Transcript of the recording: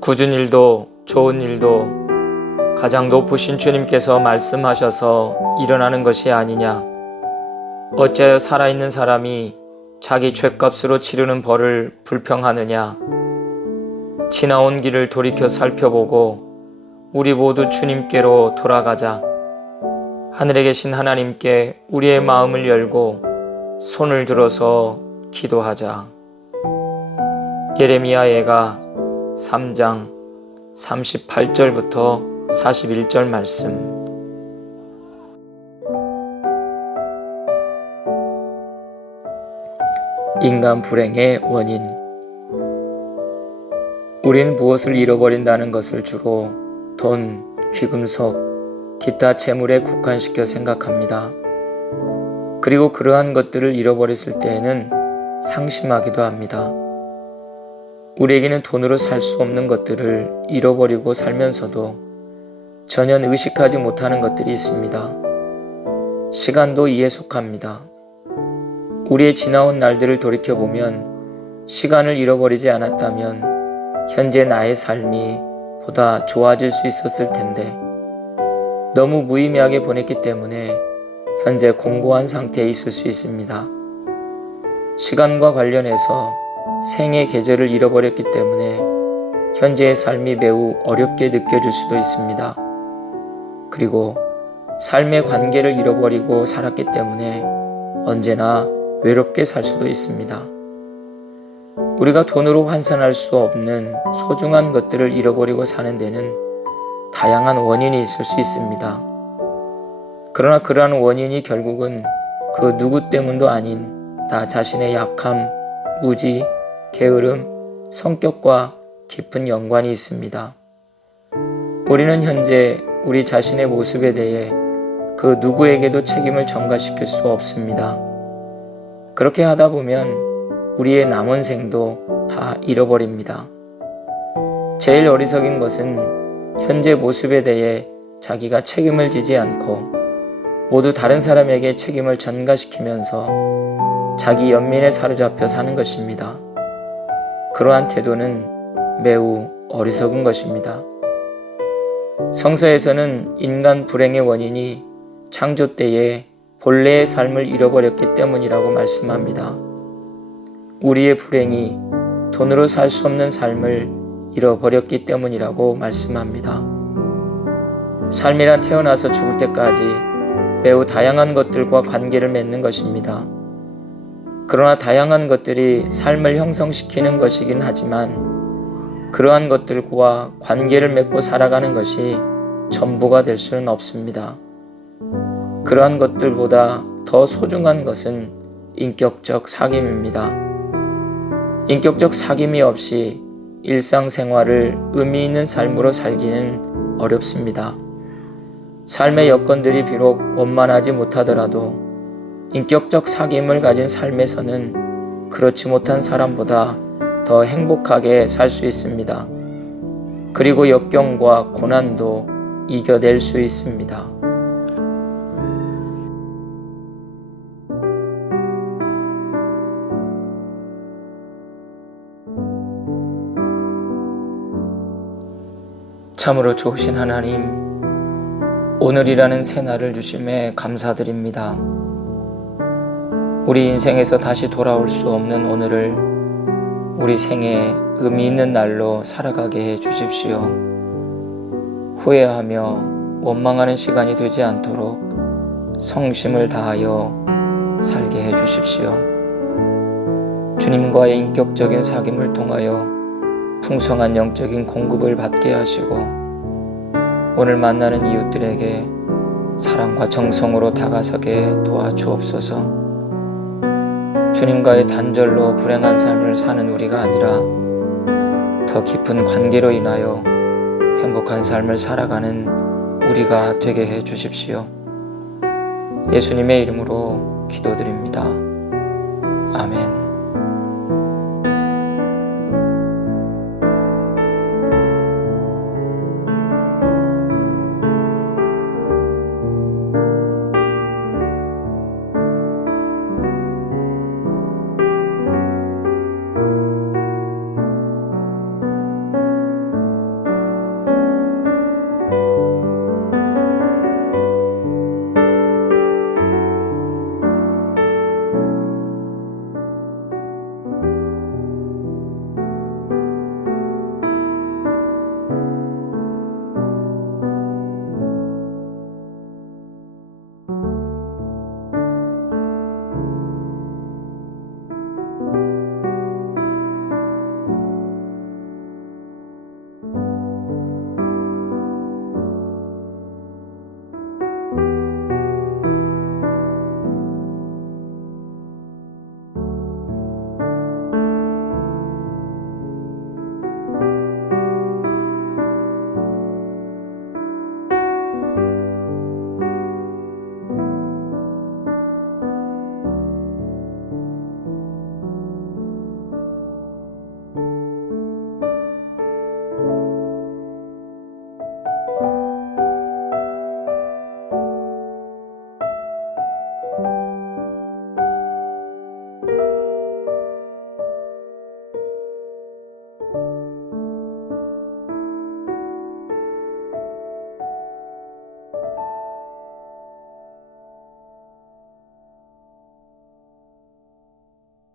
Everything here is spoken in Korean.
굳은 일도 좋은 일도 가장 높으신 주님께서 말씀하셔서 일어나는 것이 아니냐. 어찌하여 살아있는 사람이 자기 죄값으로 치르는 벌을 불평하느냐. 지나온 길을 돌이켜 살펴보고 우리 모두 주님께로 돌아가자. 하늘에 계신 하나님께 우리의 마음을 열고 손을 들어서 기도하자. 예레미야 예가 3장 38절부터 41절 말씀. 인간 불행의 원인. 우리는 무엇을 잃어버린다는 것을 주로 돈, 귀금속, 기타 재물에 국한시켜 생각합니다. 그리고 그러한 것들을 잃어버렸을 때에는 상심하기도 합니다. 우리에게는 돈으로 살 수 없는 것들을 잃어버리고 살면서도 전혀 의식하지 못하는 것들이 있습니다. 시간도 이에 속합니다. 우리의 지나온 날들을 돌이켜보면 시간을 잃어버리지 않았다면 현재 나의 삶이 보다 좋아질 수 있었을 텐데 너무 무의미하게 보냈기 때문에 현재 공고한 상태에 있을 수 있습니다. 시간과 관련해서 생의 계절을 잃어버렸기 때문에 현재의 삶이 매우 어렵게 느껴질 수도 있습니다. 그리고 삶의 관계를 잃어버리고 살았기 때문에 언제나 외롭게 살 수도 있습니다. 우리가 돈으로 환산할 수 없는 소중한 것들을 잃어버리고 사는 데는 다양한 원인이 있을 수 있습니다. 그러나 그러한 원인이 결국은 그 누구 때문도 아닌 나 자신의 약함, 무지, 게으름, 성격과 깊은 연관이 있습니다. 우리는 현재 우리 자신의 모습에 대해 그 누구에게도 책임을 전가시킬 수 없습니다. 그렇게 하다 보면 우리의 남은 생도 다 잃어버립니다. 제일 어리석인 것은 현재 모습에 대해 자기가 책임을 지지 않고 모두 다른 사람에게 책임을 전가시키면서 자기 연민에 사로잡혀 사는 것입니다. 그러한 태도는 매우 어리석은 것입니다. 성서에서는 인간 불행의 원인이 창조 때에 본래의 삶을 잃어버렸기 때문이라고 말씀합니다. 우리의 불행이 돈으로 살 수 없는 삶을 잃어버렸기 때문이라고 말씀합니다. 삶이란 태어나서 죽을 때까지 매우 다양한 것들과 관계를 맺는 것입니다. 그러나 다양한 것들이 삶을 형성시키는 것이긴 하지만 그러한 것들과 관계를 맺고 살아가는 것이 전부가 될 수는 없습니다. 그러한 것들보다 더 소중한 것은 인격적 사귐입니다. 인격적 사귐이 없이 일상생활을 의미 있는 삶으로 살기는 어렵습니다. 삶의 여건들이 비록 원만하지 못하더라도 인격적 사귐을 가진 삶에서는 그렇지 못한 사람보다 더 행복하게 살 수 있습니다. 그리고 역경과 고난도 이겨낼 수 있습니다. 참으로 좋으신 하나님, 오늘이라는 새날을 주심에 감사드립니다. 우리 인생에서 다시 돌아올 수 없는 오늘을 우리 생에 의미 있는 날로 살아가게 해 주십시오. 후회하며 원망하는 시간이 되지 않도록 성심을 다하여 살게 해 주십시오. 주님과의 인격적인 사귐을 통하여 풍성한 영적인 공급을 받게 하시고 오늘 만나는 이웃들에게 사랑과 정성으로 다가서게 도와주옵소서. 주님과의 단절로 불행한 삶을 사는 우리가 아니라 더 깊은 관계로 인하여 행복한 삶을 살아가는 우리가 되게 해 주십시오. 예수님의 이름으로 기도드립니다. 아멘.